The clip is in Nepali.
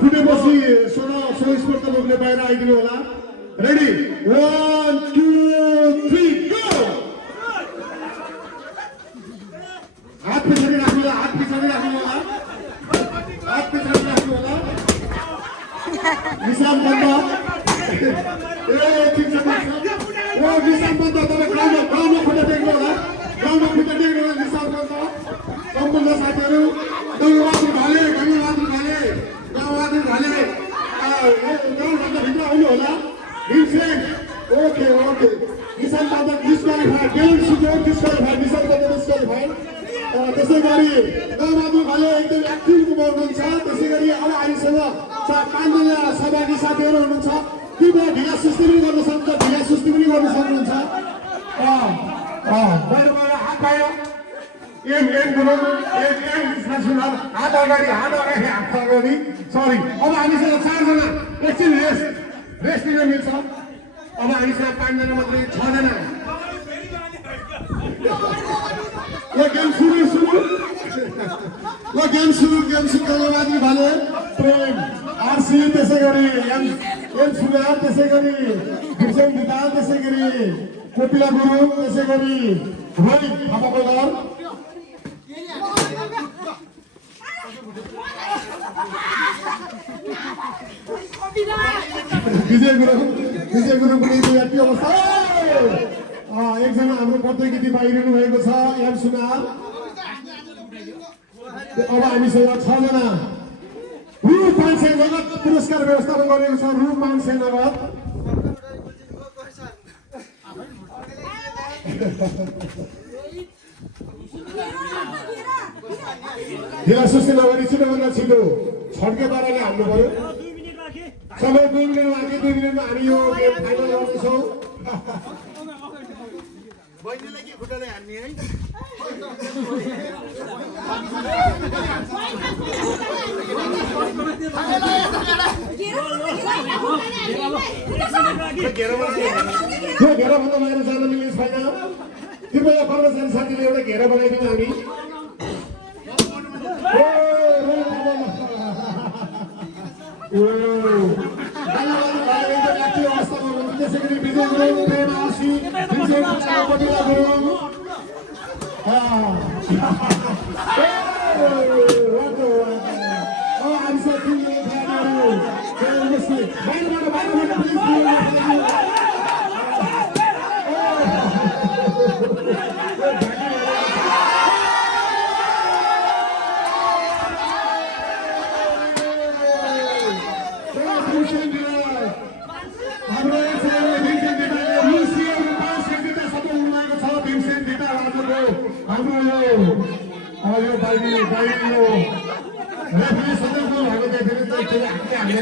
फुटेपछि सो स्पोर्टका लोकले बाहिर आइदिनु होला। Ready 1 2 3 go. हात पछाडि राख्नु होला, हात पछाडि राख्नु होला, हात पछाडि राख्नु होला। निशान बन्द। ठिक छ। निशान बन्द। तपाईँ ग्राउन्डमा खुट्टा टेक्नु होला, ग्राउन्डमा खुट्टा टेक्नु होला। निशान बन्द। सम्पूर्ण साथीहरू गाउँवादी भाले गाउँभन्दा भित्र आउनु होला। Bhimsen okay okay. निशान बन्द डिस्क्वालिफाइड। बेलुन सुक्यो डिस्क्वालिफाइड। निशान बन्द डिस्क्वालिफाइड। त्यसै गरी गाउँवादी भाले एकदम एक्टिभ हुनुहुन्छ। त्यसै गरी अब हामीसँग 5जना सहभागी साथीहरू हुनुहुन्छ। कृपया ढिला सुस्ती पनि गर्न सक्नुहुन्छ, ढिला सुस्ती पनि गर्न सक्नुहुन्छ। बाहिर हात पायो। एम गुरुङ सुनार हात अगाडि हात अगाडि। सरी, अब हामीसँग 4जना एकछिन रेस्ट लिन मिल्छ। अब हामीसँग 5जना मात्रै, 6जना। गेम सुरु गाउँवादी भाले प्रेम आरसी, त्यसै गरी एम सुनार, त्यसै गरी भीमसेन धिताल, त्यसै गरी कोपिला गुरुङ, त्यसै गरी रोहित थापाकोलर। विजय गुरुङ पनि एक्टिभ अवस्था। एकजना हाम्रो प्रतियोगिता बाहिरिनु भएको छ एम सुनार। अब हामीसँग 6जना। रु 500 नगद पुरस्कार व्यवस्थापन गरिएको छ। रु 500 नगद। ढिला सुस्ती नगरी छिटोभन्दा छिटो छड्के पाराले हाल्नु पर्यो। समय 2 मिनट बाँकी। 2 मिनटमा हामी यो गेम फाइनल गर्नेछौँ। बहिनीलाई के खुट्टाले हान्ने है? घेराभन्दा बाहिर जान मिल्ने छैन। कृपया कर्मचारी साथीले एउटा घेरा बनाइदिनु। हामी अवस्थामा हुनुहुन्छ। त्यसै गरी विजय गुरुङ, प्रेम आसी, विजय कोपिला गुरुङ। हामीसँग 3जना खेलाडीहरू बाहिरबाट यो बाहिरी रेफ्री सदस्य भएको देखेर चाहिँ हामीले